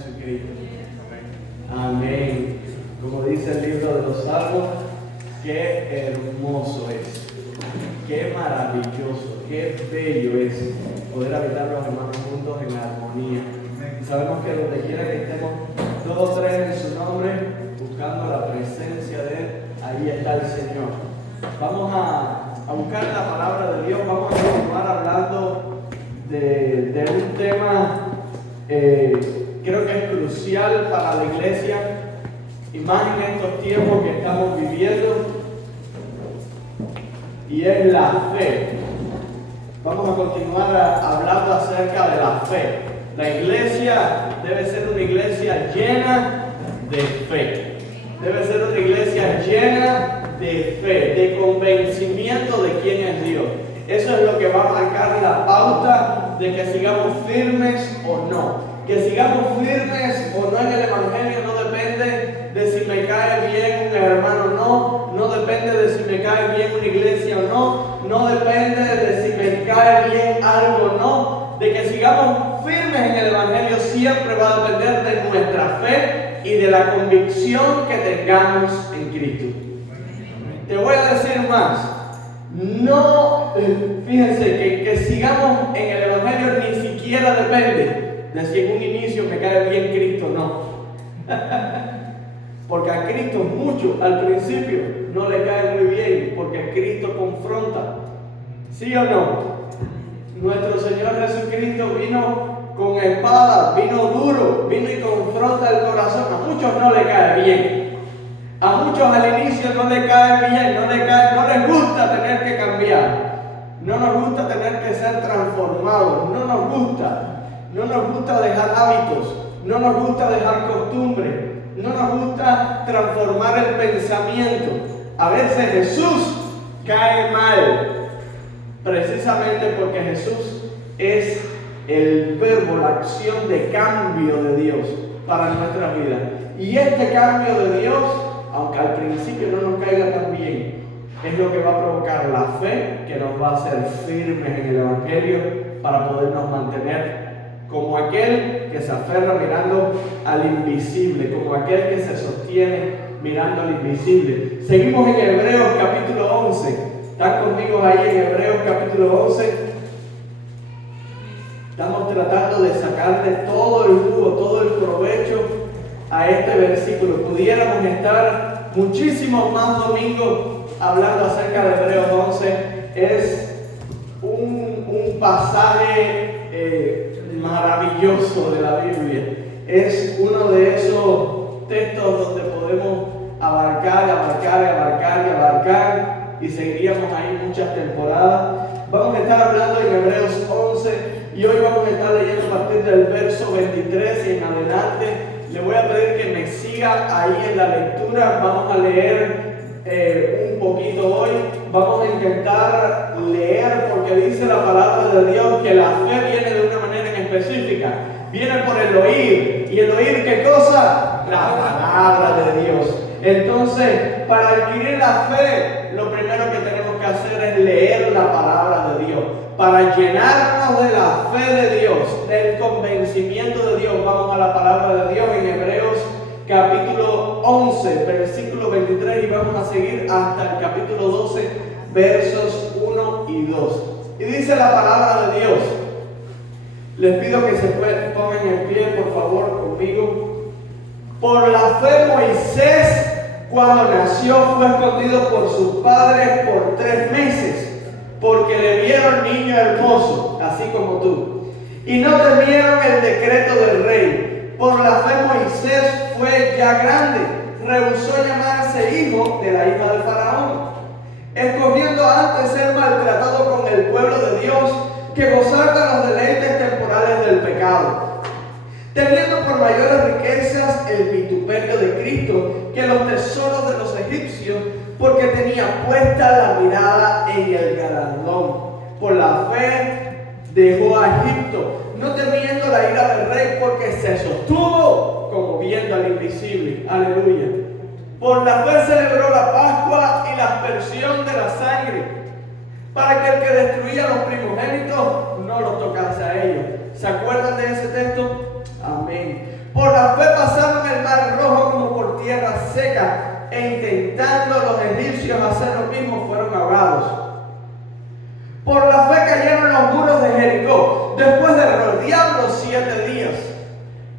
Jesucristo. Amén. Como dice el libro de los Salmos, qué hermoso es, qué maravilloso, qué bello es poder habitar los hermanos juntos en armonía. Y sabemos que donde quiera que estemos, todos tres en su nombre, buscando la presencia de Él, ahí está el Señor. Vamos a buscar la palabra de Dios, vamos a continuar hablando de un tema creo que es crucial para la iglesia, y más en estos tiempos que estamos viviendo, y es la fe. Vamos a continuar hablando acerca de la fe. La iglesia debe ser una iglesia llena de fe. Debe ser una iglesia llena de fe, de convencimiento de quién es Dios. Eso es lo que va a marcar la pauta de que sigamos firmes o no. Que sigamos firmes o no en el Evangelio no depende de si me cae bien un hermano o no depende de si me cae bien una iglesia o no depende de si me cae bien algo o no. De que sigamos firmes en el Evangelio siempre va a depender de nuestra fe y de la convicción que tengamos en Cristo. Te voy a decir más. No, fíjense que sigamos en el Evangelio ni siquiera depende de si en un inicio me cae bien Cristo o no. Porque a Cristo mucho al principio no le cae muy bien, porque Cristo confronta. ¿Sí o no? Nuestro Señor Jesucristo vino con espada, vino duro, vino y confronta el corazón. A muchos no le cae bien. A muchos al inicio no le cae bien, no les gusta tener que cambiar. No nos gusta tener que ser transformados, no nos gusta dejar hábitos, no nos gusta dejar costumbres, no nos gusta transformar el pensamiento. A veces Jesús cae mal, precisamente porque Jesús es el verbo, la acción de cambio de Dios para nuestra vida. Y este cambio de Dios, aunque al principio no nos caiga tan bien, es lo que va a provocar la fe que nos va a hacer firmes en el Evangelio para podernos mantener como aquel que se aferra mirando al invisible, como aquel que se sostiene mirando al invisible. Seguimos en Hebreos capítulo 11. ¿Están conmigo ahí en Hebreos capítulo 11? Estamos tratando de sacarle todo el jugo, todo el provecho a este versículo. Pudiéramos estar muchísimos más domingos hablando acerca de Hebreos 11. Es un pasaje maravilloso de la Biblia. Es uno de esos textos donde podemos abarcar y seguiríamos ahí muchas temporadas. Vamos a estar hablando en Hebreos 11 y hoy vamos a estar leyendo a partir del verso 23 y en adelante. Le voy a pedir que me siga ahí en la lectura. Vamos a leer un poquito hoy. Vamos a intentar leer porque dice la palabra de Dios que la fe viene de una manera en específica. Viene por el oír. ¿Y el oír qué cosa? La palabra de Dios. Entonces, para adquirir la fe, lo primero que tenemos que hacer es leer la palabra de Dios. Para llenarnos de la fe de Dios, del convencimiento de Dios, vamos a la palabra de Dios en Hebreos capítulo 11, versículo 23, y vamos a seguir hasta el capítulo 12, versos 1 y 2. Y dice la palabra de Dios. Les pido que se pongan en pie, por favor, conmigo. Por la fe Moisés, cuando nació, fue escondido por sus padres por 3 meses, porque le vieron niño hermoso, así como tú, y no temieron el decreto del rey. Por la fe Moisés fue ya grande, rehusó llamarse hijo de la hija del faraón, escogiendo antes ser maltratado con el pueblo de Dios que gozar de los deleites temporales del pecado, teniendo por mayores riquezas el vituperio de Cristo que los tesoros de los egipcios, porque tenía puesta la mirada en el galardón. Por la fe dejó a Egipto, no temiendo la ira del rey, porque se sostuvo como viendo al invisible. Aleluya. Por la fe celebró la Pascua y la aspersión de la sangre, para que el que destruía a los primogénitos no los tocase a ellos. ¿Se acuerdan de ese texto? Amén. Por la fe pasaron el mar Rojo como por tierra seca, e intentando los egipcios hacer lo mismo, fueron ahogados. Por la fe cayeron los muros de Jericó, después de rodearlos 7 días.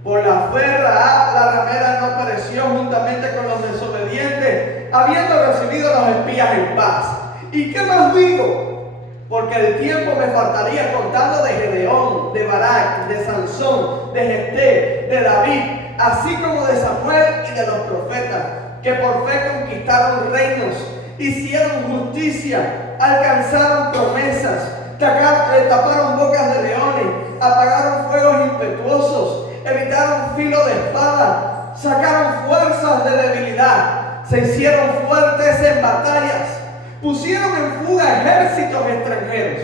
Por la fe Rahab la ramera no pereció juntamente con los desobedientes, habiendo recibido los espías en paz. ¿Y qué más digo? Porque el tiempo me faltaría contando de Gedeón, de Barak, de Sansón, de Jefté, de David, así como de Samuel y de los profetas, que por fe conquistaron reinos, hicieron justicia, alcanzaron promesas, taparon bocas de leones, apagaron fuegos impetuosos, evitaron filo de espada, sacaron fuerzas de debilidad, se hicieron fuertes en batallas, pusieron en fuga ejércitos extranjeros.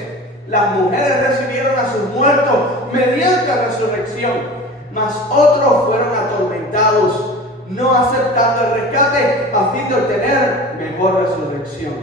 Las mujeres recibieron a sus muertos mediante resurrección, mas otros fueron atormentados, no aceptando el rescate a fin de obtener mejor resurrección.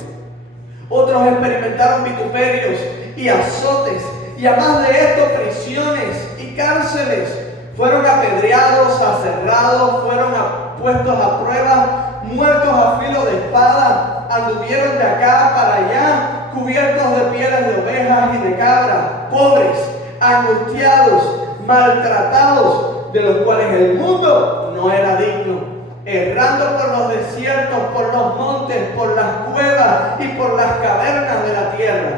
Otros experimentaron vituperios y azotes, y además de esto prisiones y cárceles. Fueron apedreados, aserrados, fueron puestos a prueba, muertos a filo de espada, anduvieron de acá para allá, cubiertos de pieles de ovejas y de cabra, pobres, angustiados, maltratados, de los cuales el mundo no era digno, errando por los desiertos, por los montes, por las cuevas y por las cavernas de la tierra.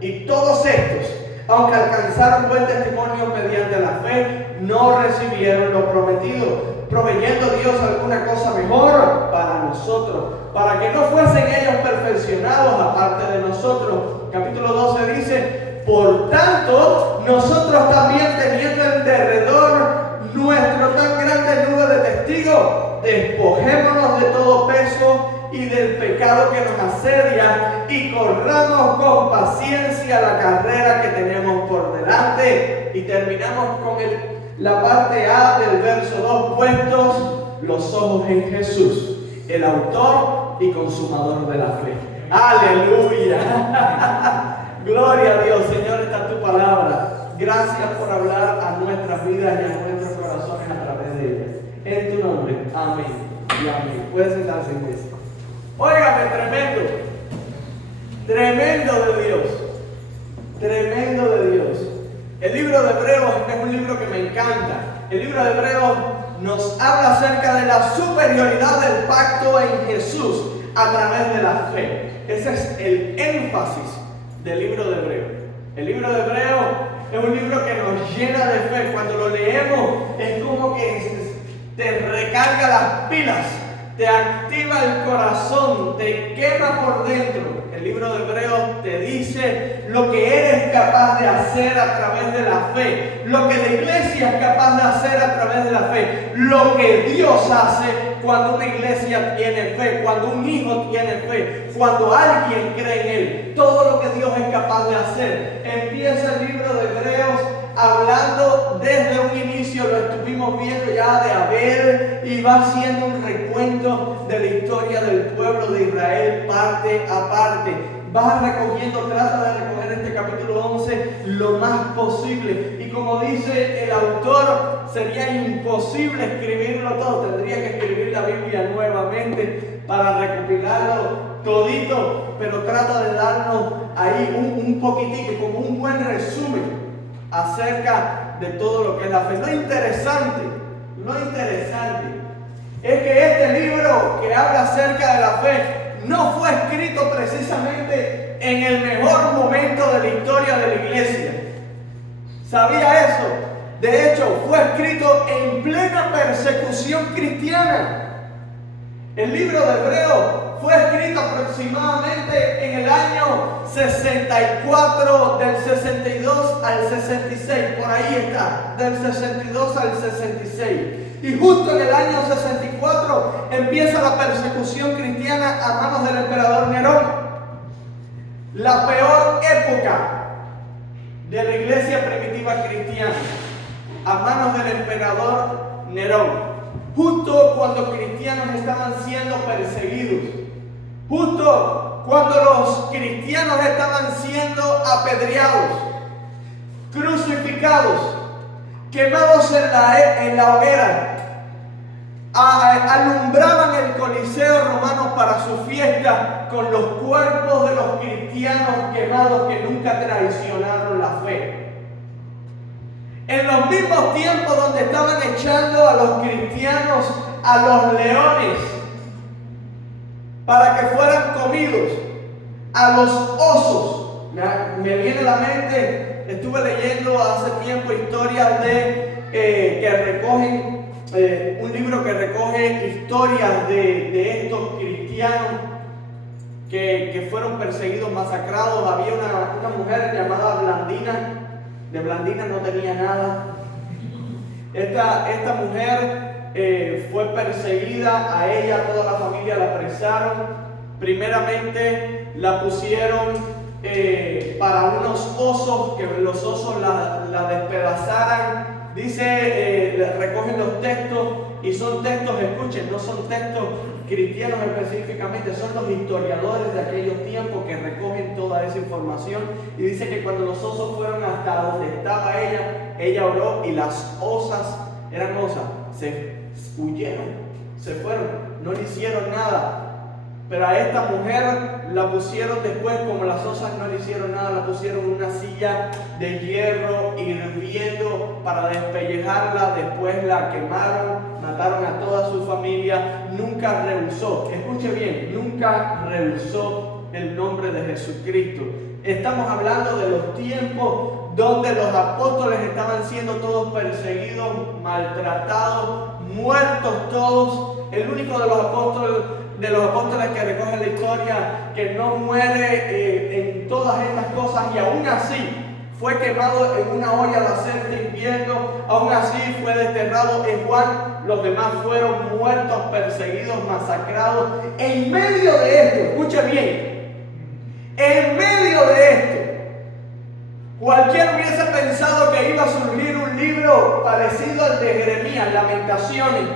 Y todos estos, aunque alcanzaron buen testimonio mediante la fe, no recibieron lo prometido, proveyendo Dios alguna cosa mejor para nosotros, para que no fuesen ellos perfeccionados aparte de nosotros. Capítulo 12 dice: por tanto, nosotros también, teniendo en derredor nuestro tan grande nube de testigos, despojémonos de todo peso y del pecado que nos asedia, y corramos con paciencia la carrera que tenemos por delante. Y terminamos con la parte A del verso 2, puestos los ojos en Jesús, el autor y consumador de la fe. ¡Aleluya! Gloria a Dios. Señor, esta es tu palabra. Gracias por hablar a nuestras vidas y a nuestros corazones a través de ella. En tu nombre, amén y amén. Puedes sentarse en eso. Óigame, tremendo. Tremendo de Dios. Tremendo de Dios. El libro de Hebreos es un libro que me encanta. El libro de Hebreos nos habla acerca de la superioridad del pacto en Jesús a través de la fe. Ese es el énfasis del libro de Hebreos. El libro de Hebreos es un libro que nos llena de fe. Cuando lo leemos es como que te recarga las pilas, te activa el corazón, te quema por dentro. El libro de Hebreos te dice lo que eres capaz de hacer a través de la fe, lo que la iglesia es capaz de hacer a través de la fe, lo que Dios hace cuando una iglesia tiene fe, cuando un hijo tiene fe, cuando alguien cree en Él. Todo lo que Dios es capaz de hacer. Empieza el libro de Hebreos hablando desde un inicio, lo estuvimos viendo ya, de Abel, y va haciendo un recuento de la historia del pueblo de Israel parte a parte. Va recogiendo, trata de recoger este capítulo 11 lo más posible. Y como dice el autor, sería imposible escribirlo todo. Tendría que escribir la Biblia nuevamente para recopilarlo todito, pero trata de darnos ahí un poquitico, como un buen resumen acerca de todo lo que es la fe. Lo interesante es que este libro que habla acerca de la fe no fue escrito precisamente en el mejor momento de la historia de la iglesia. ¿Sabía eso? De hecho, fue escrito en plena persecución cristiana. El libro de Hebreos fue escrito aproximadamente en el año 64, del 62 al 66, por ahí está, del 62 al 66. Y justo en el año 64 empieza la persecución cristiana a manos del emperador Nerón. La peor época de la iglesia primitiva cristiana, a manos del emperador Nerón. Justo cuando cristianos estaban siendo perseguidos, justo cuando los cristianos estaban siendo apedreados, crucificados, quemados en la hoguera. Alumbraban el Coliseo romano para su fiesta con los cuerpos de los cristianos quemados que nunca traicionaron la fe. En los mismos tiempos donde estaban echando a los cristianos a los leones para que fueran comidos, a los osos. Me viene a la mente, estuve leyendo hace tiempo historias que recogen un libro que recoge historias de estos cristianos que fueron perseguidos, masacrados. Había una mujer llamada Blandina. De Blandina no tenía nada. Esta mujer fue perseguida, a ella, a toda la familia la apresaron. Primeramente la pusieron para unos osos, que los osos la despedazaran. Dice, recogen los textos y son textos, escuchen, no son textos cristianos específicamente, son los historiadores de aquellos tiempos que recogen toda esa información. Y dice que cuando los osos fueron hasta donde estaba ella oró y las osas, eran osas, se huyeron, se fueron, no le hicieron nada. Pero a esta mujer la pusieron después, como las osas no le hicieron nada, la pusieron en una silla de hierro hirviendo para despellejarla. Después la quemaron, mataron a toda su familia. Nunca rehusó, escuche bien, nunca rehusó el nombre de Jesucristo. Estamos hablando de los tiempos donde los apóstoles estaban siendo todos perseguidos, maltratados, muertos todos. El único de los apóstoles que recoge la historia que no muere en todas estas cosas, y aún así fue quemado en una olla de aceite hirviendo, aún así fue desterrado, en Juan. Los demás fueron muertos, perseguidos, masacrados. En medio de esto, escuche bien, en medio de esto, cualquiera hubiese pensado que iba a surgir un libro parecido al de Jeremías, Lamentaciones,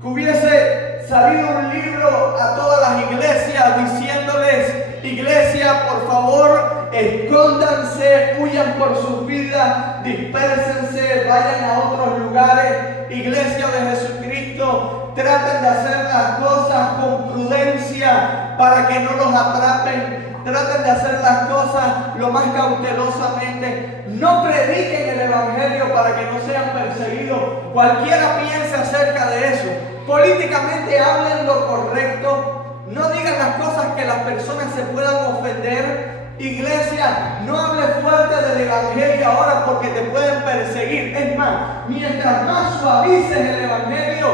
que hubiese salido un libro a todas las iglesias diciéndoles: iglesia, por favor, escóndanse, huyan por sus vidas, dispérsense, vayan a otros lugares. Iglesia de Jesucristo, traten de hacer las cosas con prudencia para que no los atrapen. Traten de hacer las cosas lo más cautelosamente. No prediquen el evangelio para que no sean perseguidos. Cualquiera piense acerca de eso. Políticamente hablen lo correcto. No digan las cosas que las personas se puedan ofender. Iglesia, no hables fuerte del evangelio ahora porque te pueden perseguir. Es más, mientras más suavices el evangelio,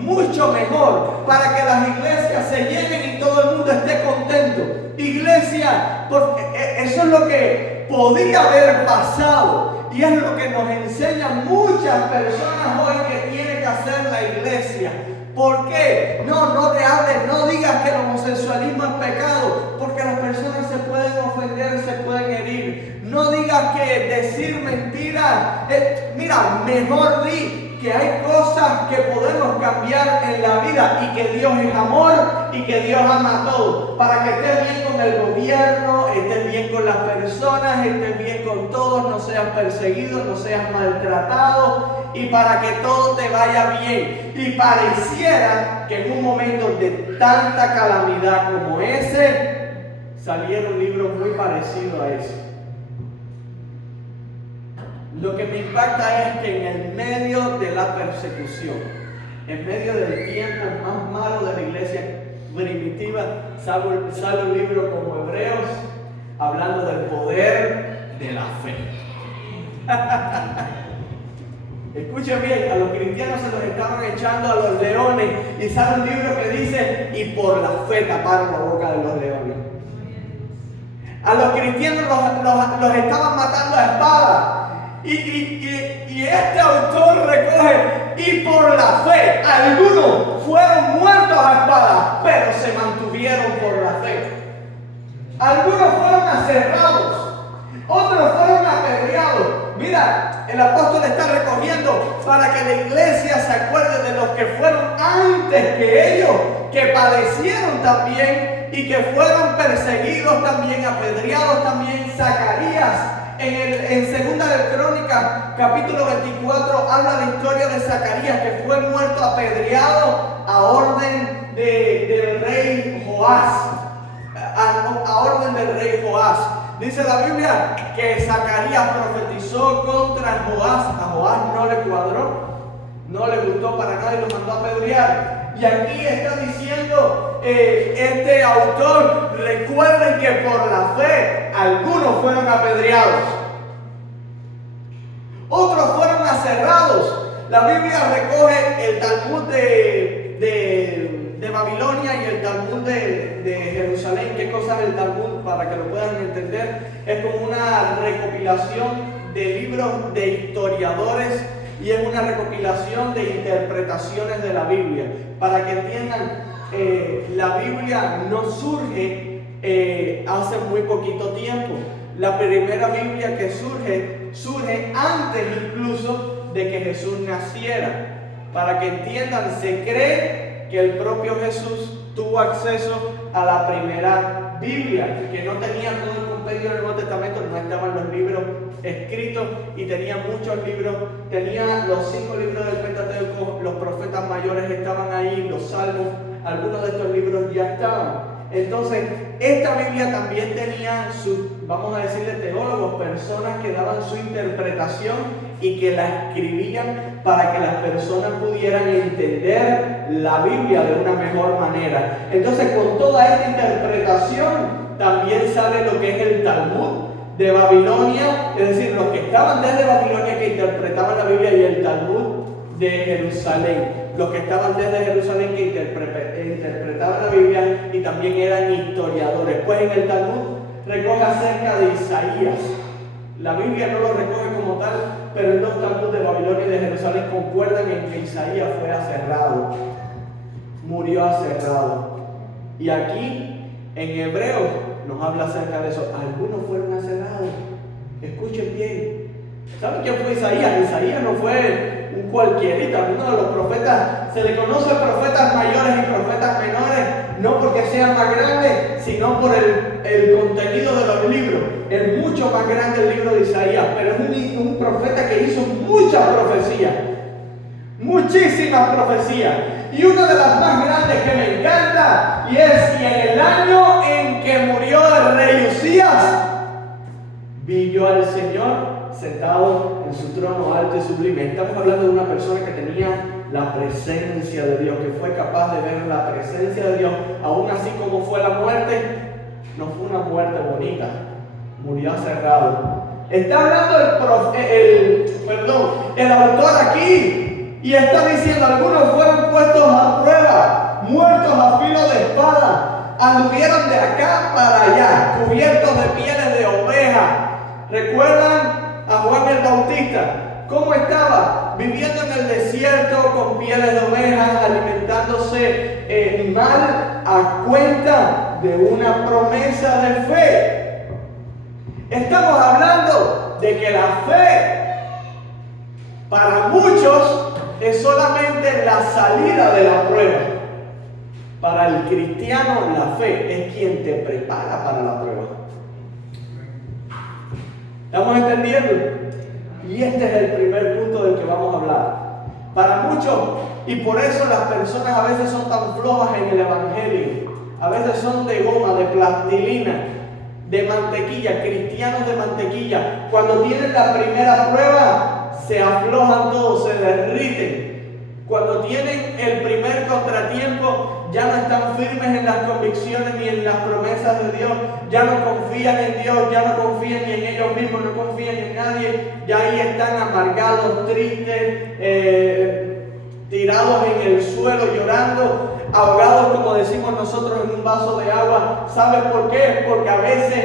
mucho mejor, para que las iglesias se llenen y todo el mundo esté contento. Iglesia, porque eso es lo que podría haber pasado y es lo que nos enseñan muchas personas hoy que tiene que hacer la iglesia. ¿Por qué? No te hables, no digas que el homosexualismo es pecado, porque las personas se pueden ofender, se pueden herir. No digas que decir mentiras, mira, mejor di que hay cosas que podemos cambiar en la vida y que Dios es amor y que Dios ama a todos. Para que estés bien con el gobierno, estés bien con las personas, estés bien con todos, no seas perseguido, no seas maltratado y para que todo te vaya bien. Y pareciera que en un momento de tanta calamidad como ese, salieron libros muy parecidos a ese. Lo que me impacta es que en el medio de la persecución, en medio del tiempo más malo de la iglesia primitiva, sale un libro como Hebreos, hablando del poder de la fe. Escuchen bien, a los cristianos se los estaban echando a los leones y sale un libro que dice: y por la fe taparon la boca de los leones. A los cristianos los estaban matando a espada. Y este autor recoge: y por la fe algunos fueron muertos a espada, pero se mantuvieron por la fe. Algunos fueron aserrados, otros fueron apedreados. Mira, el apóstol está recogiendo para que la iglesia se acuerde de los que fueron antes que ellos, que padecieron también y que fueron perseguidos también, apedreados también. Zacarías En Segunda de Crónicas, capítulo 24, habla la historia de Zacarías, que fue muerto apedreado a orden del rey Joás. A orden del rey Joás. Dice la Biblia que Zacarías profetizó contra Joás. A Joás no le cuadró, no le gustó para nada y lo mandó a apedrear. Y aquí está diciendo este autor: recuerden que por la fe algunos fueron apedreados, otros fueron aserrados. La Biblia recoge el Talmud de Babilonia y el Talmud de Jerusalén. ¿Qué cosa es el Talmud? Para que lo puedan entender, es como una recopilación de libros de historiadores y es una recopilación de interpretaciones de la Biblia. Para que entiendan, la Biblia no surge hace muy poquito tiempo. La primera Biblia que surge antes incluso de que Jesús naciera. Para que entiendan, se cree que el propio Jesús tuvo acceso a la primera Biblia, que no tenía todo el compendio del Nuevo Testamento, no estaban los libros escritos y tenía muchos libros, tenía los 5 libros del Pentateuco, los profetas mayores estaban ahí, los salmos, algunos de estos libros ya estaban. Entonces, esta Biblia también tenía vamos a decirle, teólogos, personas que daban su interpretación y que la escribían para que las personas pudieran entender la Biblia de una mejor manera. Entonces, con toda esta interpretación, también sale lo que es el Talmud de Babilonia, es decir, los que estaban desde Babilonia que interpretaban la Biblia, y el Talmud de Jerusalén, los que estaban desde Jerusalén que interpretaban la Biblia y también eran historiadores. Pues en el Talmud recoge acerca de Isaías. La Biblia no lo recoge como tal, pero en los Talmud de Babilonia y de Jerusalén concuerdan en que Isaías fue aserrado, murió aserrado. Y aquí en Hebreo nos habla acerca de eso. Algunos fueron aserrados. Escuchen bien. ¿Saben quién fue Isaías? Isaías no fue un cualquierita, uno de los profetas. Se le conoce profetas mayores y profetas menores, no porque sean más grandes, sino por el contenido de los libros. Es mucho más grande el libro de Isaías, pero es un profeta que hizo muchas profecías, muchísimas profecías. Y una de las más grandes que me encanta, y en el año en que murió el rey Usías, vio al Señor sentado en su trono alto y sublime. Estamos hablando de una persona que tenía la presencia de Dios, que fue capaz de ver la presencia de Dios, aún así como fue la muerte. No fue una muerte bonita, murió aserrado. Está hablando el autor aquí, y está diciendo: algunos fueron puestos a prueba, muertos a filo de espada, anduvieron de acá para allá, cubiertos de pieles de oveja. ¿Recuerdan a Juan el Bautista? ¿Cómo estaba? Viviendo en el desierto con pieles de ovejas, alimentándose mal a cuenta de una promesa de fe. Estamos hablando de que la fe para muchos es solamente la salida de la prueba. Para el cristiano, la fe es quien te prepara para la prueba. ¿Estamos entendiendo? Y este es el primer punto del que vamos a hablar. Para muchos, y por eso las personas a veces son tan flojas en el evangelio, a veces son de goma, de plastilina, de mantequilla, cristianos de mantequilla. Cuando tienen la primera prueba, se aflojan todos, se derriten. Cuando tienen el primer contratiempo, ya no están firmes en las convicciones ni en las promesas de Dios, ya no confían en Dios, ya no confían ni en ellos mismos, no confían en nadie, ya ahí están amargados, tristes, tirados en el suelo llorando, ahogados, como decimos nosotros, en un vaso de agua. ¿Saben por qué? Porque a veces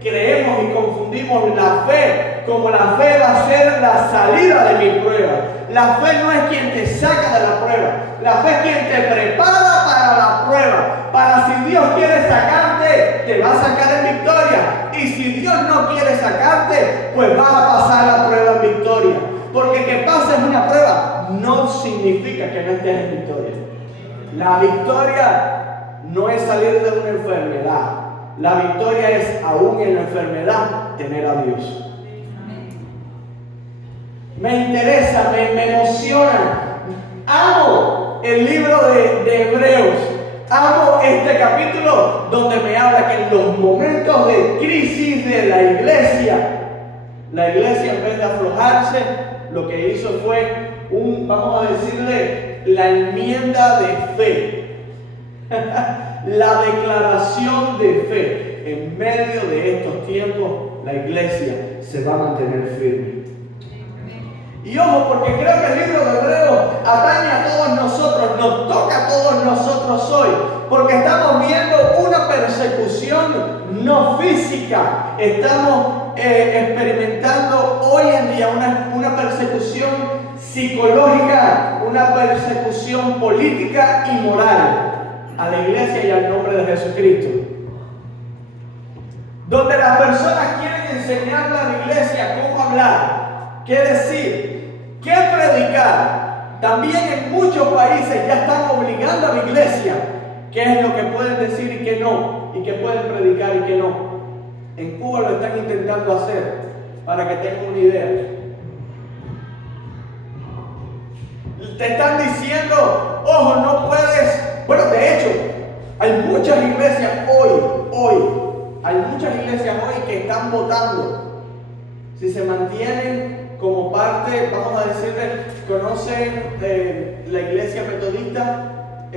creemos y confundimos la fe como la fe va a ser la salida de mi prueba. La fe no es quien te saca de la prueba, la fe es quien te prepara para la prueba. Para si Dios quiere sacarte, te va a sacar en victoria, y si Dios no quiere sacarte, pues vas a pasar la prueba en victoria. Porque que pases una prueba no significa que no estés en victoria. La victoria no es salir de una enfermedad. La victoria es, aún en la enfermedad, tener a Dios. me interesa, me emociona. Amo el libro de Hebreos. Amo este capítulo donde me habla que en los momentos de crisis de la iglesia en vez de aflojarse, lo que hizo fue vamos a decirle, la enmienda de fe. La declaración de fe. En medio de estos tiempos, la iglesia se va a mantener firme. Y ojo, porque creo que el libro de Hebreos atañe a todos nosotros, nos toca a todos nosotros hoy, porque estamos viendo una persecución no física, estamos experimentando hoy en día una persecución psicológica, una persecución política y moral a la iglesia y al nombre de Jesucristo. Donde las personas quieren enseñarle a la iglesia cómo hablar, qué decir, qué predicar. También en muchos países ya están obligando a la iglesia qué es lo que pueden decir y qué no, y qué pueden predicar y qué no. En Cuba lo están intentando hacer, para que tengan una idea. Te están diciendo, ojo, no puedes. Bueno, de hecho, hay muchas iglesias que están votando si se mantienen como parte, vamos a decirle, conocen la iglesia metodista. La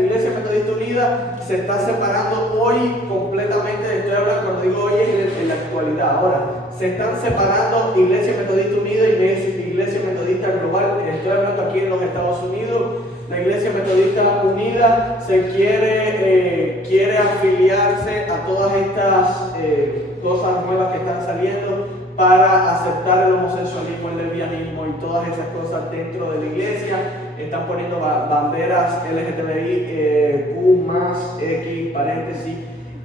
Iglesia Metodista Unida se está separando hoy completamente. Estoy hablando, cuando digo hoy, es en la actualidad. Ahora, se están separando Iglesia Metodista Unida y Iglesia Metodista Global. Estoy hablando aquí en los Estados Unidos. La Iglesia Metodista Unida se quiere afiliarse a todas estas cosas nuevas que están saliendo para aceptar el homosexualismo, el lesbianismo y todas esas cosas dentro de la iglesia. Están poniendo banderas LGTBI, Q+, X, paréntesis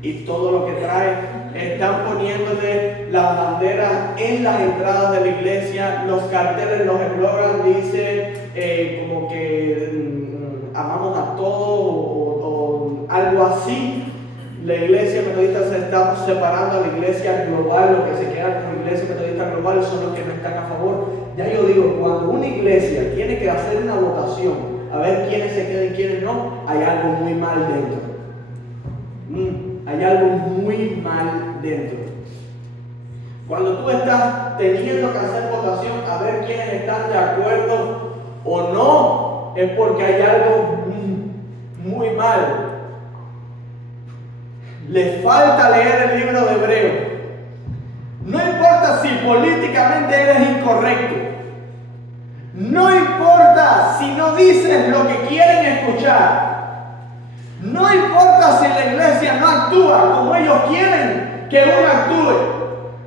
y todo lo que trae. Están poniéndole las banderas en las entradas de la iglesia. Los carteles, los eslogans dicen como que amamos a todos o algo así. La iglesia metodista se está separando de la iglesia global. Los que se quedan con la iglesia metodista global son los que no están a favor. Ya yo digo, cuando una iglesia tiene que hacer una votación a ver quiénes se quedan y quiénes no, hay algo muy mal dentro. Hay algo muy mal dentro. Cuando tú estás teniendo que hacer votación a ver quiénes están de acuerdo o no, es porque hay algo muy mal. Les falta leer el libro de Hebreos. No importa si políticamente eres incorrecto. No importa si no dices lo que quieren escuchar. No importa si la iglesia no actúa como ellos quieren que uno actúe.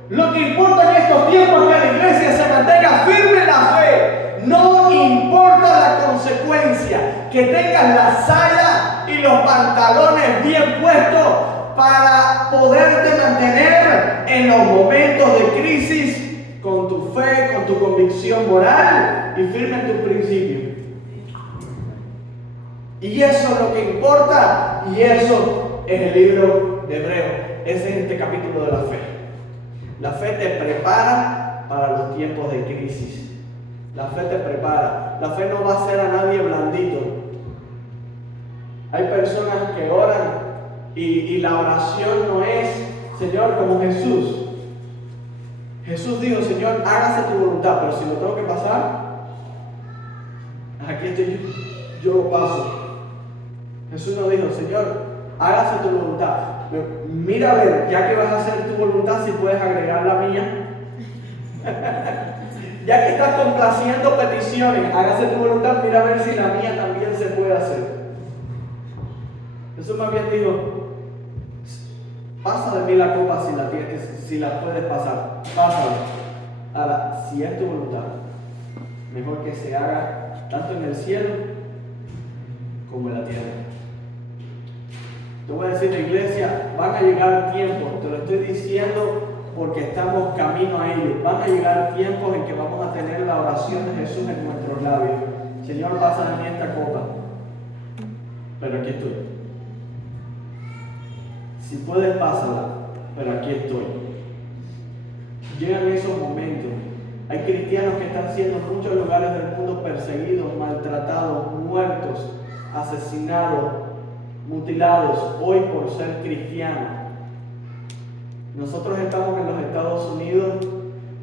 Lo que importa en estos tiempos es que la iglesia se mantenga firme en la fe. No importa la consecuencia, que tengas la saya y los pantalones bien puestos para poderte mantener en los momentos de crisis con tu fe, con tu convicción moral y firme en tus principios. Y eso es lo que importa, y eso es el libro de Hebreos. Ese es este capítulo de la fe. La fe te prepara para los tiempos de crisis. La fe te prepara. La fe no va a hacer a nadie blandito. Hay personas que oran y la oración no es, Señor, como Jesús. Jesús dijo, Señor, hágase tu voluntad, pero si lo tengo que pasar, aquí estoy yo lo paso. Jesús no dijo, Señor, hágase tu voluntad. Mira a ver, ya que vas a hacer tu voluntad, si puedes agregar la mía. Ya que estás complaciendo peticiones, hágase tu voluntad, mira a ver si la mía también se puede hacer. Jesús más bien dijo, pasa de mí la copa si la puedes pasar, pásala. Ahora, si es tu voluntad, mejor que se haga tanto en el cielo como en la tierra. Te voy a decir, la iglesia, van a llegar tiempos, te lo estoy diciendo porque estamos camino a ello. Van a llegar tiempos en que vamos a tener la oración de Jesús en nuestros labios. Señor, pasa de mí esta copa, pero aquí estoy. Si puedes, pásala, pero aquí estoy. Llegan esos momentos Hay cristianos que están siendo en muchos lugares del mundo perseguidos, maltratados, muertos, asesinados, mutilados, hoy por ser cristianos. Nosotros estamos en los Estados Unidos,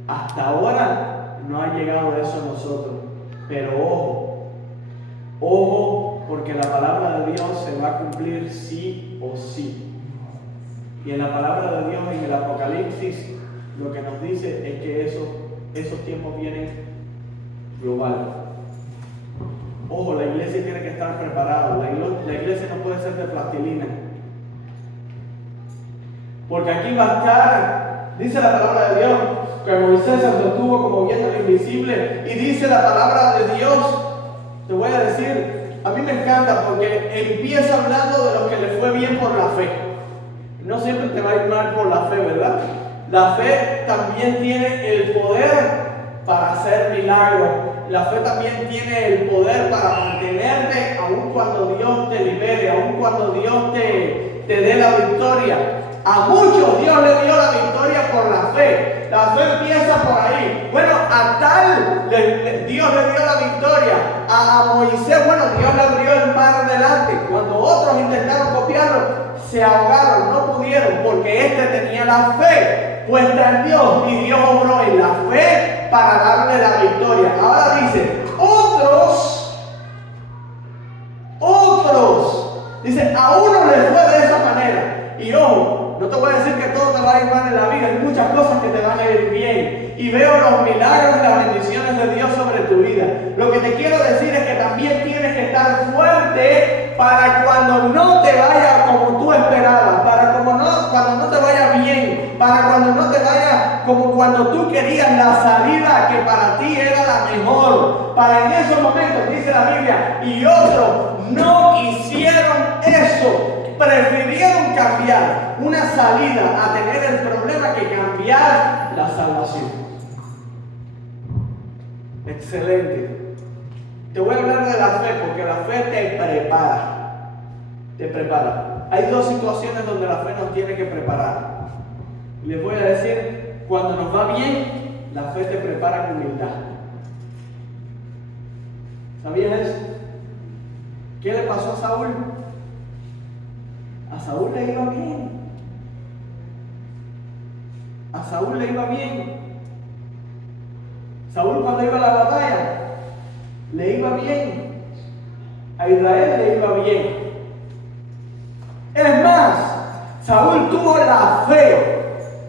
hasta ahora no ha llegado eso a nosotros, pero ojo, porque la palabra de Dios se va a cumplir sí o sí. Y en la palabra de Dios, en el Apocalipsis, lo que nos dice es que esos tiempos vienen global. Ojo, la iglesia tiene que estar preparada. La iglesia no puede ser de plastilina. Porque aquí va a estar, dice la palabra de Dios, que Moisés se sostuvo como viento invisible. Y dice la palabra de Dios, te voy a decir, a mí me encanta porque empieza hablando de lo que le fue bien por la fe. No siempre te va a ir mal por la fe, ¿verdad? La fe también tiene el poder para hacer milagros. La fe también tiene el poder para mantenerte aun cuando Dios te libere, aun cuando Dios te dé la victoria. A muchos Dios le dio la victoria por la fe. La fe empieza por ahí. Bueno, a tal Dios le dio la victoria. A Moisés, bueno, Dios le abrió el mar delante. Cuando otros intentaron copiarlo, se ahogaron, no pudieron, porque este tenía la fe puesta en Dios y Dios obró en la fe para darle la victoria. Ahora dice, otros, dice, a uno le fue de esa manera. Y ojo, no te voy a decir que todo te va a ir mal en la vida, hay muchas cosas que te van a ir bien. Y veo los milagros y las bendiciones de Dios sobre tu vida. Lo que te quiero decir es que también tienes que estar fuerte para cuando no te vaya como tú esperabas, cuando no te vaya bien, para cuando no te vaya como cuando tú querías la salida que para ti era la mejor. Para en esos momentos, dice la Biblia, y otros no hicieron eso. Prefirieron cambiar una salida a tener el problema que cambiar la salvación. Excelente. Te voy a hablar de la fe porque la fe te prepara. Te prepara. Hay dos situaciones donde la fe nos tiene que preparar. Les voy a decir, cuando nos va bien, la fe te prepara con humildad. ¿Sabías eso? ¿Qué le pasó a Saúl? A Saúl le iba bien. A Saúl le iba bien. Saúl cuando iba a la batalla, le iba bien. A Israel le iba bien. Es más, Saúl tuvo la fe.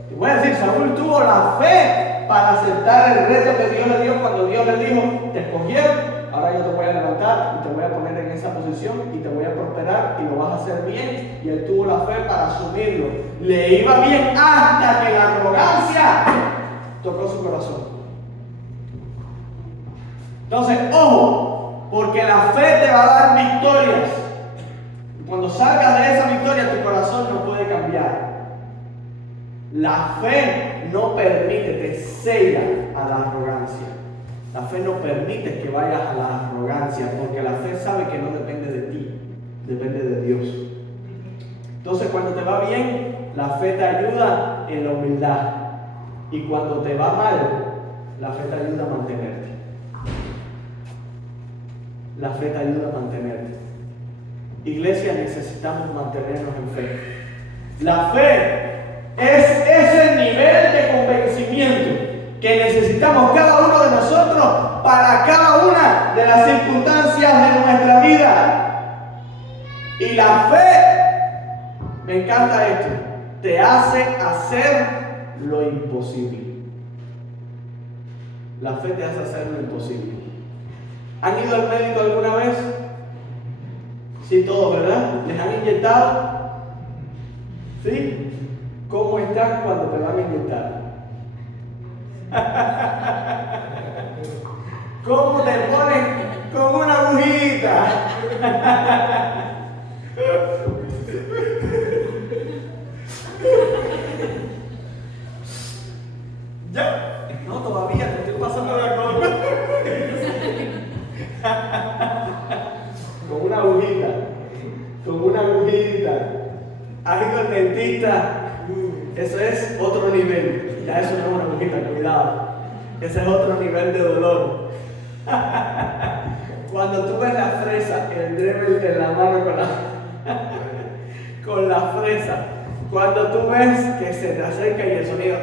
Te voy a decir, Saúl tuvo la fe para aceptar el reto que Dios le dio cuando Dios le dijo, te escogieron. Ahora yo te voy a levantar y te voy a poner en esa posición y te voy a prosperar y lo vas a hacer bien. Y él tuvo la fe para asumirlo. Le iba bien hasta que la arrogancia tocó su corazón. Entonces, ojo, porque la fe te va a dar victorias. Y cuando salgas de esa victoria, tu corazón no puede cambiar. La fe no permite, te cega a la arrogancia. La fe no permite que vayas a la arrogancia, porque la fe sabe que no depende de ti, depende de Dios. Entonces, cuando te va bien, la fe te ayuda en la humildad. Y cuando te va mal, la fe te ayuda a mantenerte. La fe te ayuda a mantenerte. Iglesia, necesitamos mantenernos en fe. La fe es ese nivel de convencimiento que necesitamos cada uno de nosotros para cada una de las circunstancias de nuestra vida. Y la fe, me encanta esto, te hace hacer lo imposible. La fe te hace hacer lo imposible. ¿Han ido al médico alguna vez? Sí, todos, ¿verdad? ¿Les han inyectado? ¿Sí? ¿Cómo están cuando te van a inyectar? ¿Cómo te pones con una agujita? ¿Ya? No, todavía te estoy pasando la cosa. Con una agujita. Con una agujita. ¿Has ido al dentista? Eso es otro nivel. Ya eso no es una agujita, cuidado. Ese es otro nivel de dolor. Cuando tú ves la fresa, el Dremel en la mano con la fresa, cuando tú ves que se te acerca y el sonido,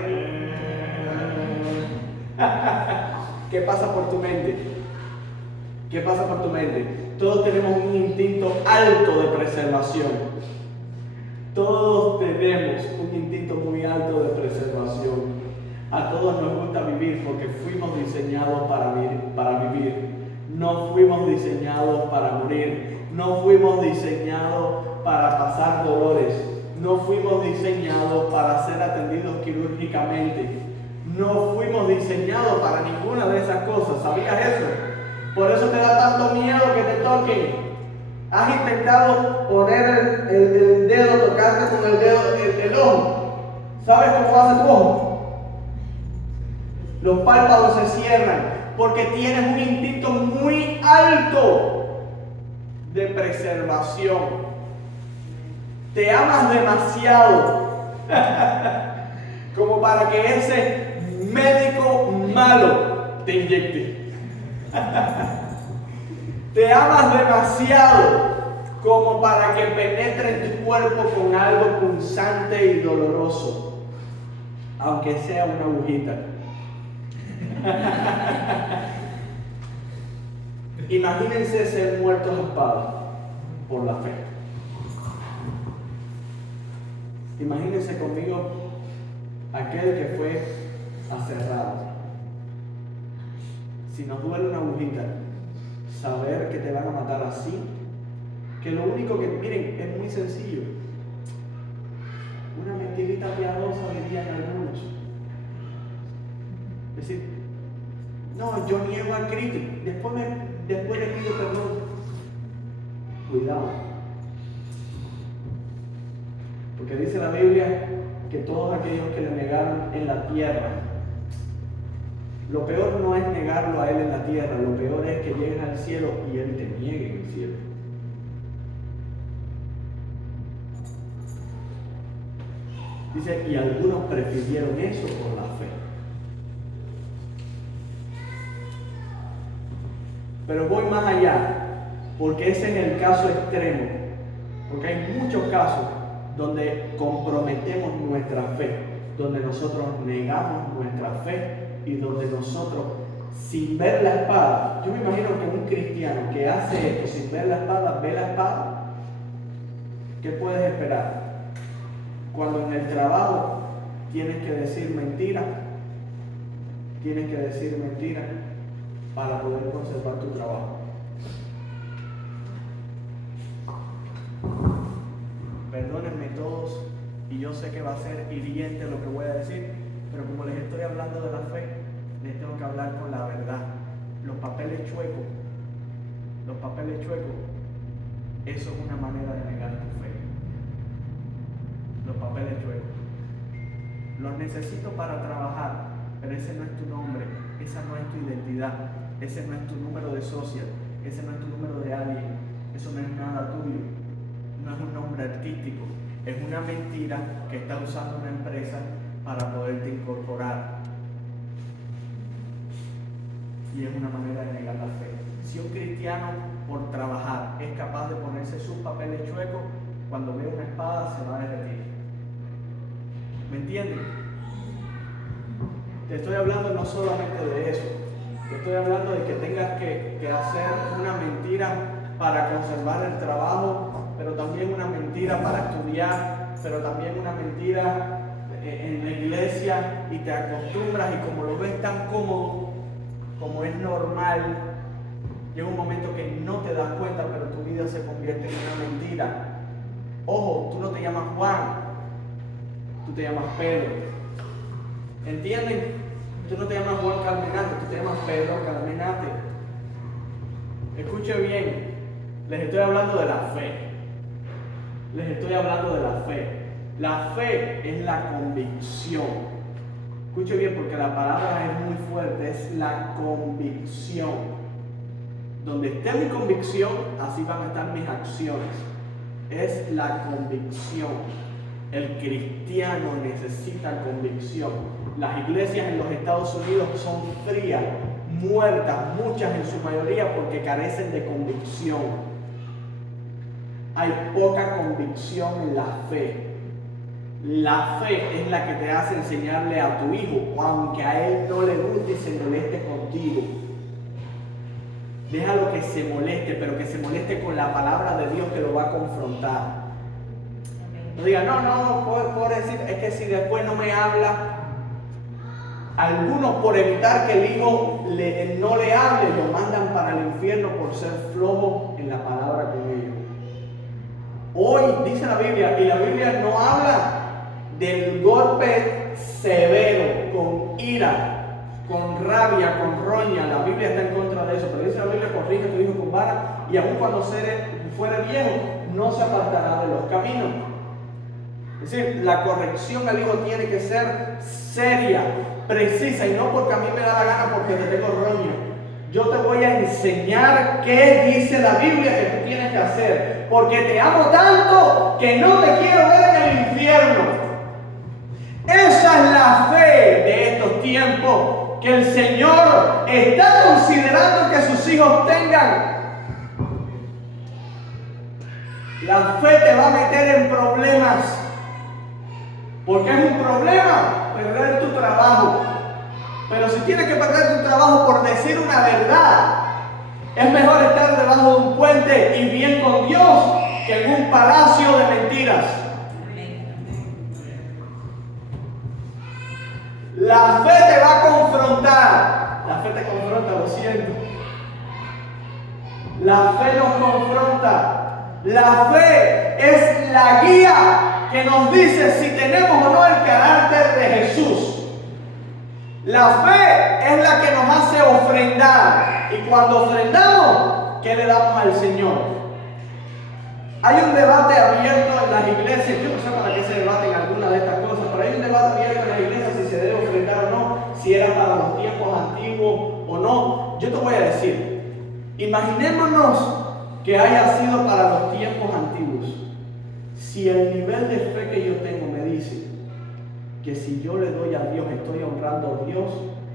¿qué pasa por tu mente? ¿Qué pasa por tu mente? Todos tenemos un instinto alto de preservación. Todos tenemos un instinto muy alto de preservación. A todos nos gusta vivir porque fuimos diseñados para vivir. No fuimos diseñados para morir. No fuimos diseñados para pasar dolores. No fuimos diseñados para ser atendidos quirúrgicamente. No fuimos diseñados para ninguna de esas cosas. ¿Sabías eso? Por eso te da tanto miedo que te toquen. ¿Has intentado poner el dedo, tocarte con el dedo el ojo? ¿Sabes cómo hace tu ojo? Los párpados se cierran porque tienes un instinto muy alto de preservación. Te amas demasiado como para que ese médico malo te inyecte. Te amas demasiado como para que penetre en tu cuerpo con algo punzante y doloroso, aunque sea una agujita. Imagínense ser muertos a espada por la fe. Imagínense conmigo aquel que fue aserrado. Si nos duele una agujita, saber que te van a matar así, que lo único que, miren, es muy sencillo. Una mentirita piadosa dirían algunos. Es decir, no, yo niego a Cristo, después le pido perdón. Cuidado. Porque dice la Biblia que todos aquellos que le negaron en la tierra, lo peor no es negarlo a Él en la tierra, lo peor es que lleguen al cielo y Él te niegue en el cielo. Dice, y algunos prefirieron eso por la fe. Pero voy más allá, porque ese es el caso extremo. Porque hay muchos casos donde comprometemos nuestra fe, donde nosotros negamos nuestra fe y donde nosotros, sin ver la espada, yo me imagino que un cristiano que hace esto sin ver la espada, ve la espada, ¿qué puedes esperar? Cuando en el trabajo tienes que decir mentira para poder conservar tu trabajo. Perdónenme todos, y yo sé que va a ser hiriente lo que voy a decir, pero como les estoy hablando de la fe, les tengo que hablar con la verdad. Los papeles chuecos, eso es una manera de negar tu fe. Los papeles chuecos. Los necesito para trabajar, pero ese no es tu nombre, esa no es tu identidad, ese no es tu número de social, ese no es tu número de alguien, eso no es nada tuyo, no es un nombre artístico, es una mentira que está usando una empresa para poderte incorporar. Y es una manera de negar la fe. Si un cristiano por trabajar es capaz de ponerse sus papeles chuecos, cuando ve una espada se va a derretir. ¿Me entienden? Te estoy hablando no solamente de eso, te estoy hablando de que tengas que hacer una mentira para conservar el trabajo, pero también una mentira para estudiar, pero también una mentira en la iglesia, y te acostumbras, y como lo ves tan cómodo, como es normal, llega un momento que no te das cuenta, pero tu vida se convierte en una mentira. Ojo, tú no te llamas Juan, tú te llamas Pedro. ¿Entienden? Tú no te llamas Juan Carmenate, tú te llamas Pedro Carmenate. Escuche bien, les estoy hablando de la fe. La fe es la convicción. Escuche bien, porque la palabra es muy fuerte, es la convicción. Donde esté mi convicción, así van a estar mis acciones. Es la convicción. El cristiano necesita convicción. Las iglesias en los Estados Unidos son frías, muertas, muchas en su mayoría porque carecen de convicción. Hay poca convicción en la fe. La fe es la que te hace enseñarle a tu hijo, aunque a él no le guste y se moleste contigo. Déjalo que se moleste, pero que se moleste con la palabra de Dios que lo va a confrontar. No diga, no, pobrecito, es que si después no me habla. Algunos, por evitar que el hijo no le hable, lo mandan para el infierno por ser flojo en la palabra con ellos. Hoy dice la Biblia, y la Biblia no habla del golpe severo, con ira, con rabia, con roña. La Biblia está en contra de eso, pero dice la Biblia, corrige a tu hijo con vara, y aun cuando fuere viejo, no se apartará de los caminos. Es decir, la corrección al hijo tiene que ser seria, precisa, y no porque a mí me da la gana porque te tengo roña. Yo te voy a enseñar qué dice la Biblia que tú tienes que hacer, porque te amo tanto que no te quiero ver en el infierno. Esa es la fe de estos tiempos que el Señor está considerando que sus hijos tengan. La fe te va a meter en problemas, porque es un problema perder tu trabajo. Pero si tienes que perder tu trabajo por decir una verdad, es mejor estar debajo de un puente y bien con Dios que en un palacio de mentiras. La fe te va a confrontar. La fe te confronta, lo siento. La fe nos confronta. La fe es la guía que nos dice si tenemos o no el carácter de Jesús. La fe es la que nos hace ofrendar. Y cuando ofrendamos, ¿qué le damos al Señor? Hay un debate abierto en las iglesias. Yo no sé para qué se debaten algunas de estas cosas, pero hay un debate abierto en las iglesias si se debe ofrendar o no, si era para los tiempos antiguos o no. Yo te voy a decir, imaginémonos que haya sido para los tiempos antiguos. Si el nivel de fe que yo tengo me dice que si yo le doy a Dios, estoy honrando a Dios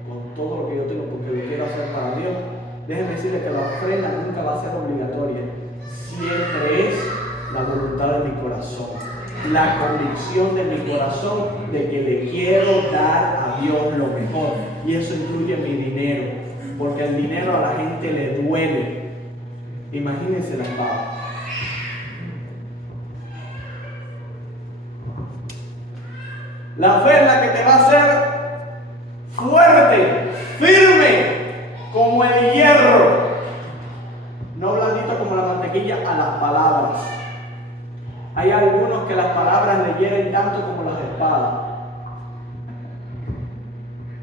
con todo lo que yo tengo porque lo quiero hacer para Dios, déjeme decirle que la ofrenda nunca va a ser obligatoria. Siempre es la voluntad de mi corazón, la convicción de mi corazón de que le quiero dar a Dios lo mejor. Y eso incluye mi dinero, porque el dinero a la gente le duele. Imagínense la espada. La fe es la que te va a hacer fuerte, firme, como el hierro. No blandito como la mantequilla a las palabras. Hay algunos que las palabras le hieren tanto como las espadas.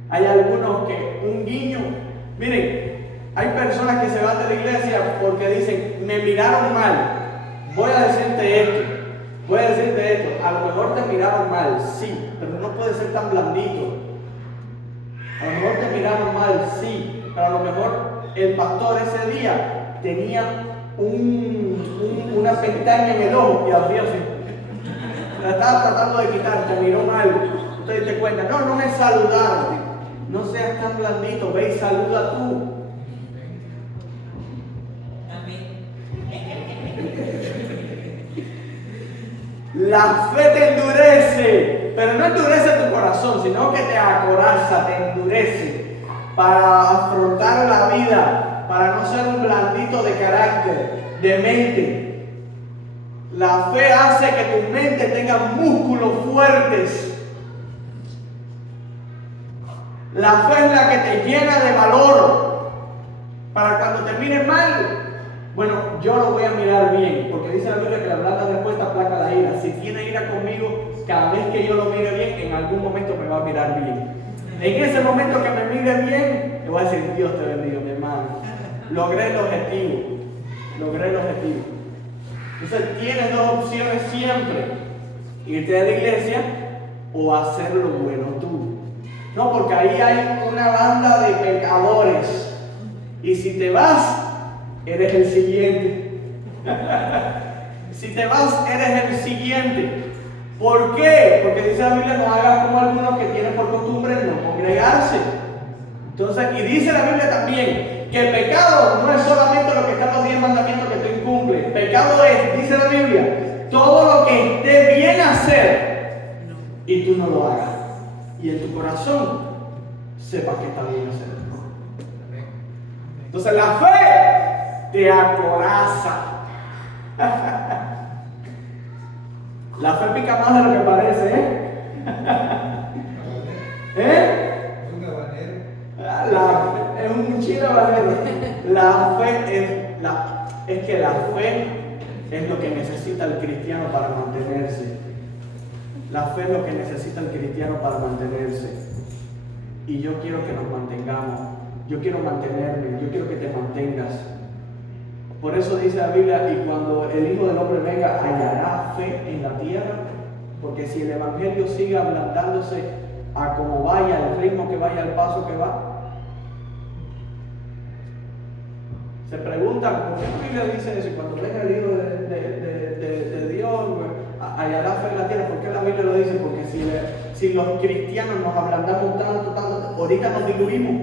Hay algunos que un guiño. Miren, hay personas que se van de la iglesia porque dicen, me miraron mal. Voy a decirte esto. A lo mejor te miraron mal, sí, pero no puede ser tan blandito. A lo mejor te miraron mal, sí, pero a lo mejor el pastor ese día tenía una pestaña en el ojo y abría así. La estaba tratando de quitar, te miró mal. Entonces te cuenta, no me saludaron. No seas tan blandito, ve y saluda tú. La fe te endurece, pero no endurece tu corazón, sino que te acoraza, te endurece para afrontar la vida, para no ser un blandito de carácter, de mente. La fe hace que tu mente tenga músculos fuertes. La fe es la que te llena de valor para cuando te miren mal. Bueno, yo lo voy a mirar bien, porque dice la Biblia que la blanda respuesta aplaca la ira. Si tiene ira conmigo, cada vez que yo lo mire bien, en algún momento me va a mirar bien. En ese momento que me mire bien, le voy a decir, Dios te bendiga, mi hermano. Logré el objetivo. Entonces tienes dos opciones siempre: irte de la iglesia o hacer lo bueno tú. No, porque ahí hay una banda de pecadores. Y si te vas, eres el siguiente. Si te vas, eres el siguiente. ¿Por qué? Porque dice la Biblia, no hagas como algunos que tienen por costumbre no congregarse. Entonces, y dice la Biblia también que el pecado no es solamente lo que está en los 10 mandamientos que tú incumples. Pecado es, dice la Biblia, todo lo que esté bien hacer y tú no lo hagas. Y en tu corazón sepas que está bien hacerlo. Entonces la fe te acoraza. La fe pica más de lo que parece, ¿eh? ¿Eh? Es un chile habanero. La fe es que la fe es lo que necesita el cristiano para mantenerse. La fe es lo que necesita el cristiano para mantenerse. Y yo quiero que nos mantengamos. Yo quiero mantenerme. Yo quiero que te mantengas. Por eso dice la Biblia, y cuando el Hijo del Hombre venga, hallará fe en la tierra. Porque si el Evangelio sigue ablandándose a como vaya, al ritmo que vaya, al paso que va, se preguntan, ¿por qué la Biblia dice eso? Y cuando venga el Hijo de Dios, hallará fe en la tierra. ¿Por qué la Biblia lo dice? Porque si los cristianos nos ablandamos tanto, ahorita nos diluimos.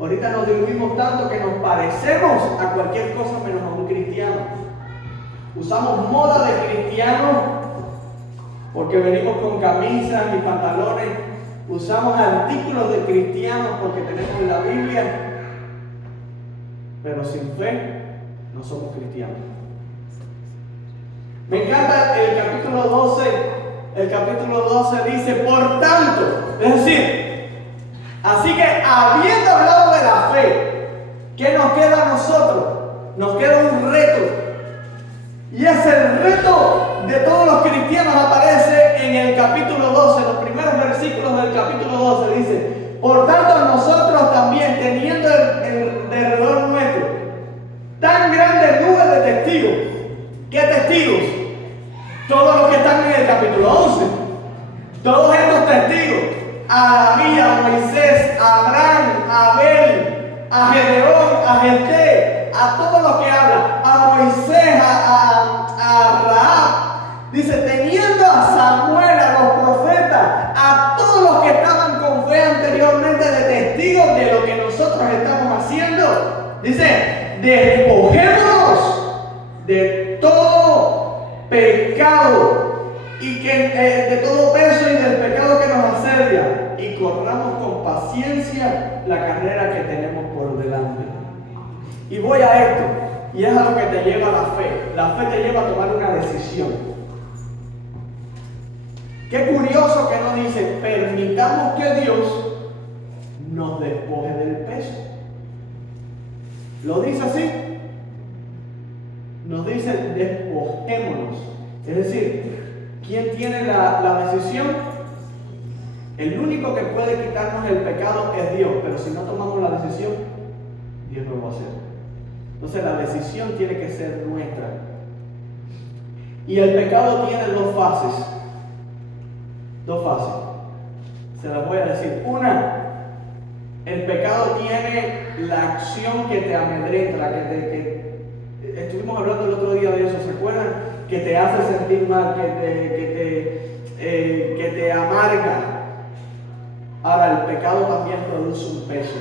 Ahorita nos diluimos tanto que nos parecemos a cualquier cosa menos a un cristiano. Usamos moda de cristianos porque venimos con camisas y pantalones. Usamos artículos de cristianos porque tenemos la Biblia. Pero sin fe no somos cristianos. Me encanta el capítulo 12. El capítulo 12 dice, por tanto, es decir, así que habiendo hablado de la fe, ¿qué nos queda a nosotros? Nos queda un reto. Y ese reto de todos los cristianos aparece en el capítulo 12, los primeros versículos del capítulo 12 dice, por tanto nosotros también, teniendo alrededor nuestro tan grande nube de testigos. ¿Qué testigos? Todos los que están en el capítulo 11. Todos estos testigos. A David, a Moisés, a Abraham, a Abel, a Gedeón, a Jefté, a todos los que hablan, a Moisés, a Rahab. Dice, teniendo a Samuel, a los profetas, a todos los que estaban con fe anteriormente de testigos de lo que nosotros estamos haciendo. Dice, despojémonos de todo pecado y que de todo peso y del pecado que nos asedia y corramos con paciencia la carrera que tenemos por delante. Y voy a esto, y es a lo que te lleva la fe. La fe te lleva a tomar una decisión. Qué curioso que nos dice, permitamos que Dios nos despoje del peso. ¿Lo dice así? Nos dice, despojémonos. Es decir, ¿quién tiene la decisión? El único que puede quitarnos el pecado es Dios, pero si no tomamos la decisión, Dios no lo va a hacer. Entonces la decisión tiene que ser nuestra. Y el pecado tiene dos fases. Dos fases. Se las voy a decir. Una, el pecado tiene la acción que te amedrenta, estuvimos hablando el otro día de eso, ¿se acuerdan? Que te hace sentir mal, que te amarga. Ahora, el pecado también produce un peso.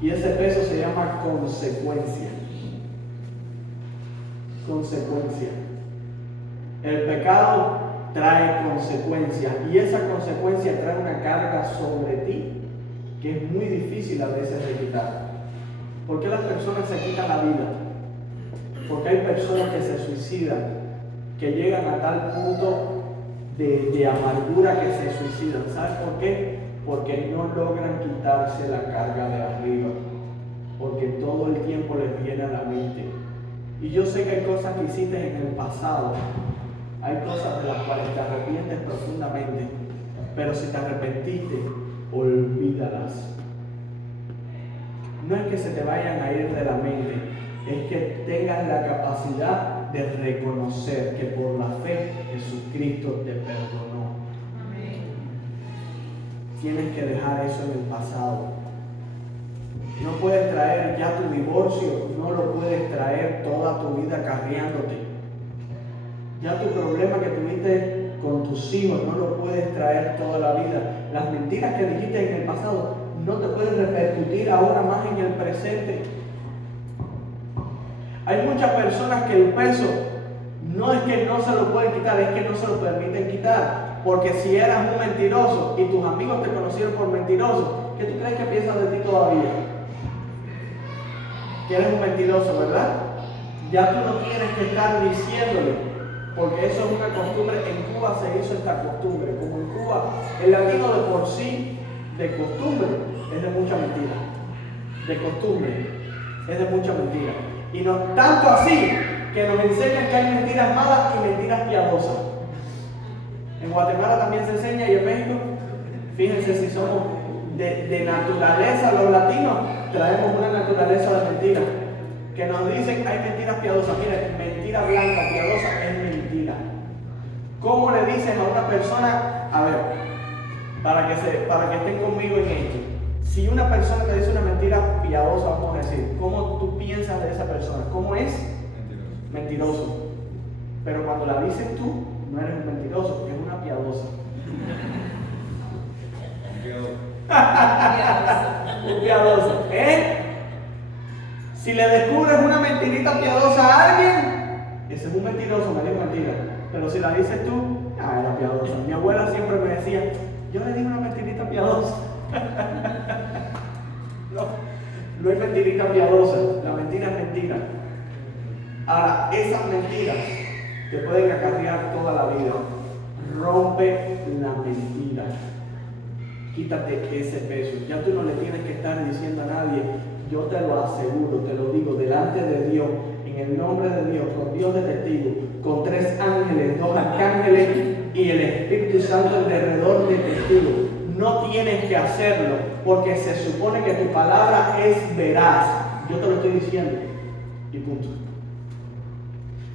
Y ese peso se llama consecuencia. Consecuencia. El pecado trae consecuencia. Y esa consecuencia trae una carga sobre ti que es muy difícil a veces de quitar. ¿Por qué las personas se quitan la vida? Porque hay personas que se suicidan, que llegan a tal punto de amargura que se suicidan. ¿Sabes por qué? Porque no logran quitarse la carga de arriba. Porque todo el tiempo les viene a la mente. Y yo sé que hay cosas que hiciste en el pasado. Hay cosas de las cuales te arrepientes profundamente. Pero si te arrepentiste, olvídalas. No es que se te vayan a ir de la mente, es que tengas la capacidad de reconocer que por la fe Jesucristo te perdonó. Amén. Tienes que dejar eso en el pasado. No puedes traer ya tu divorcio, no lo puedes traer toda tu vida carriándote. Ya tu problema que tuviste con tus hijos no lo puedes traer toda la vida. Las mentiras que dijiste en el pasado no te pueden repercutir ahora más en el presente. Hay muchas personas que el peso no es que no se lo pueden quitar, es que no se lo permiten quitar. Porque si eras un mentiroso y tus amigos te conocieron por mentiroso, ¿qué tú crees que piensas de ti todavía? Que eres un mentiroso, ¿verdad? Ya tú no tienes que estar diciéndole, porque eso es una costumbre. En Cuba se hizo esta costumbre. Como en Cuba el latino de por sí, de costumbre, es de mucha mentira. De costumbre, es de mucha mentira. Y no tanto así que nos enseñan que hay mentiras malas y mentiras piadosas. En Guatemala también se enseña, y en México, fíjense si somos de naturaleza los latinos, traemos una naturaleza de mentira. Que nos dicen hay mentiras piadosas. Miren, mentira blanca, piadosa es mentira. ¿Cómo le dices a una persona? A ver, para que estén conmigo en esto. Si una persona te dice una mentira piadosa, vamos a decir, ¿cómo tú piensas de esa persona? ¿Cómo es? Mentiroso. Pero cuando la dices tú, no eres un mentiroso, es una piadosa. Un piadoso. Si le descubres una mentirita piadosa a alguien, ese es un mentiroso, me dijo mentira. Pero si la dices tú, era piadosa. Mi abuela siempre me decía, yo le dije una mentirita piadosa. No es mentirita piadosa, la mentira es mentira. Ahora, esas mentiras te pueden acarrear toda la vida. Rompe la mentira. Quítate ese peso. Ya tú no le tienes que estar diciendo a nadie. Yo te lo aseguro, te lo digo delante de Dios, en el nombre de Dios, con Dios de testigo, con 3 ángeles, 2 arcángeles y el Espíritu Santo alrededor de testigo. No tienes que hacerlo, porque se supone que tu palabra es veraz. Yo te lo estoy diciendo y punto.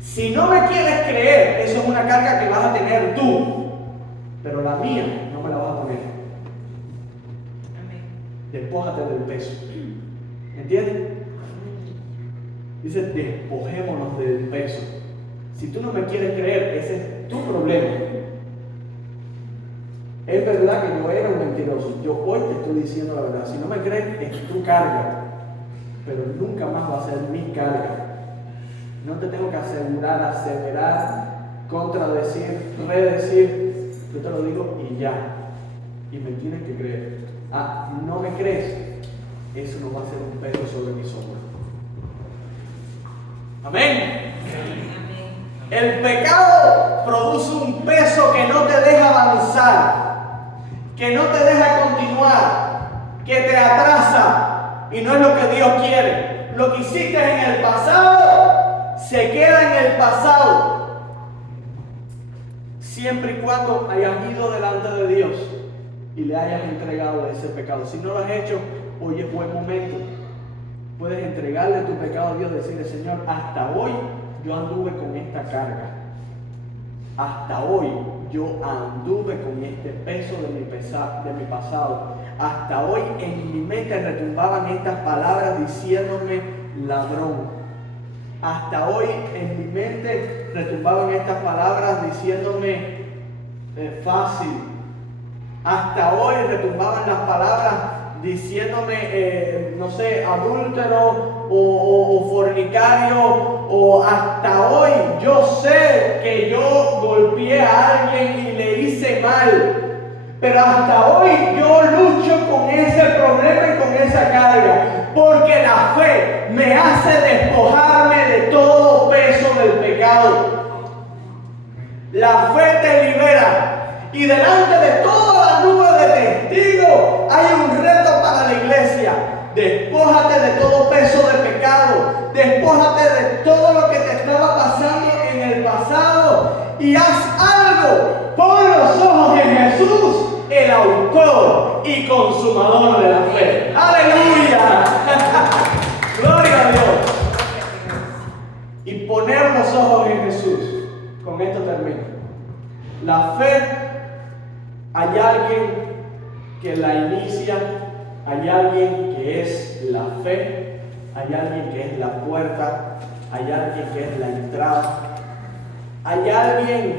Si no me quieres creer, eso es una carga que vas a tener tú, pero la mía no me la vas a poner. Despójate del peso. ¿Entiendes? Dice, despojémonos del peso. Si tú no me quieres creer, ese es tu problema. Es verdad que yo era un mentiroso. Yo hoy te estoy diciendo la verdad. Si no me crees, es tu carga. Pero nunca más va a ser mi carga. No te tengo que asegurar, aseverar, contradecir, redecir. Yo te lo digo y ya. Y me tienes que creer. ¿No me crees? Eso no va a ser un peso sobre mis hombros. Amén. El pecado produce un peso que no te deja avanzar, que no te deja continuar, que te atrasa, y no es lo que Dios quiere. Lo que hiciste en el pasado se queda en el pasado, siempre y cuando hayas ido delante de Dios y le hayas entregado ese pecado. Si no lo has hecho, hoy es buen momento. Puedes entregarle tu pecado a Dios, decirle, Señor, hasta hoy yo anduve con esta carga. Hasta hoy yo anduve con este peso de mi pasado. Hasta hoy en mi mente retumbaban estas palabras diciéndome ladrón. Hasta hoy en mi mente retumbaban estas palabras diciéndome fácil. Hasta hoy retumbaban las palabras diciéndome, no sé, adúltero o fornicario, o hasta hoy yo sé que yo golpeé a alguien y le hice mal, pero hasta hoy yo lucho con ese problema y con esa carga, porque la fe me hace despojarme de todo peso del pecado. La fe te libera. Y delante de toda la nube de testigos hay un reto para la iglesia. Despójate de todo peso de pecado. Despójate de todo lo que te estaba pasando en el pasado. Y haz algo. Pon los ojos en Jesús, el autor y consumador de la fe. ¡Aleluya! ¡Gloria a Dios! Y poner los ojos en Jesús. Con esto termino. La fe, hay alguien que la inicia, hay alguien que es la fe, hay alguien que es la puerta, hay alguien que es la entrada, Hay alguien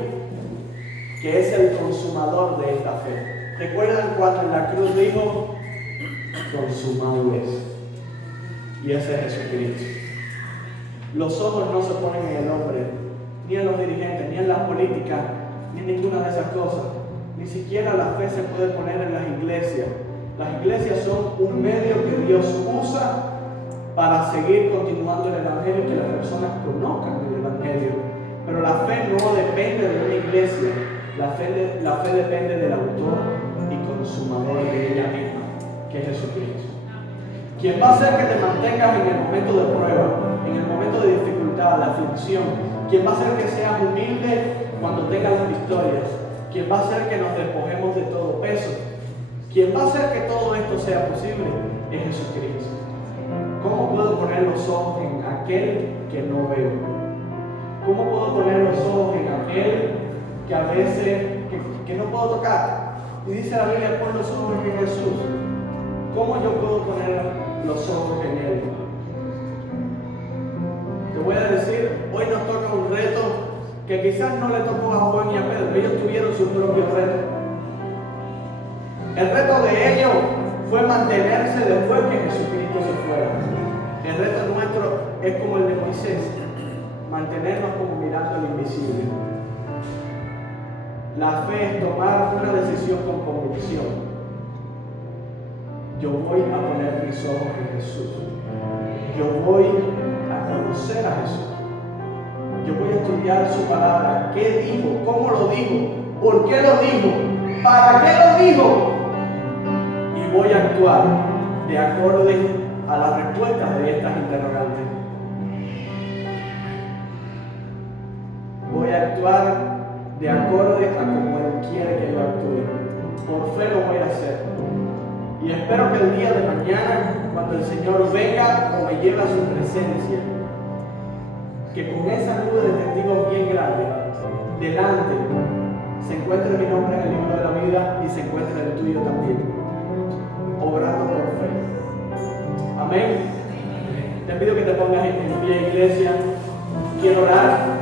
que es el consumador de esta fe. ¿Recuerdan cuando en la cruz dijo, consumado es? Y ese es Jesucristo. Los ojos no se ponen en el hombre, ni en los dirigentes, ni en la política, ni en ninguna de esas cosas. Ni siquiera la fe se puede poner en las iglesias. Las iglesias son un medio que Dios usa para seguir continuando el Evangelio y que las personas conozcan el Evangelio. Pero la fe no depende de una iglesia, la fe depende del autor y consumador de ella misma, que es Jesucristo. Quien va a hacer que te mantengas en el momento de prueba, en el momento de dificultad, la aflicción. Quien va a hacer que seas humilde cuando tengas las victorias. Quien va a hacer que nos despojemos de todo peso. Quien va a hacer que todo esto sea posible es Jesucristo. ¿Cómo puedo poner los ojos en aquel que no veo? ¿Cómo puedo poner los ojos en aquel que a veces que no puedo tocar? Y dice la Biblia, pon los ojos en Jesús. ¿Cómo yo puedo poner los ojos en Él? Te voy a decir, hoy nos toca un reto que quizás no le tocó a Juan y a Pedro. Ellos tuvieron su propio reto. El reto de ellos fue mantenerse después que Jesucristo se fuera. El reto nuestro es como el de Moisés, mantenernos como mirando lo invisible. La fe es tomar una decisión con convicción. Yo voy a poner mis ojos en Jesús. Yo voy a conocer a Jesús. Yo voy a estudiar su palabra. ¿Qué dijo? ¿Cómo lo dijo? ¿Por qué lo dijo? ¿Para qué lo dijo? Y voy a actuar de acuerdo a las respuestas de estas interrogantes. Voy a actuar de acuerdo a como Él quiere que yo actúe. Por fe lo voy a hacer. Y espero que el día de mañana, cuando el Señor venga o me lleve a su presencia, que con esa nube de testigos bien grande, delante, se encuentre mi nombre en el libro de la vida y se encuentre el tuyo también, obrando por fe. Amén. Te pido que te pongas en pie, iglesia. Quiero orar.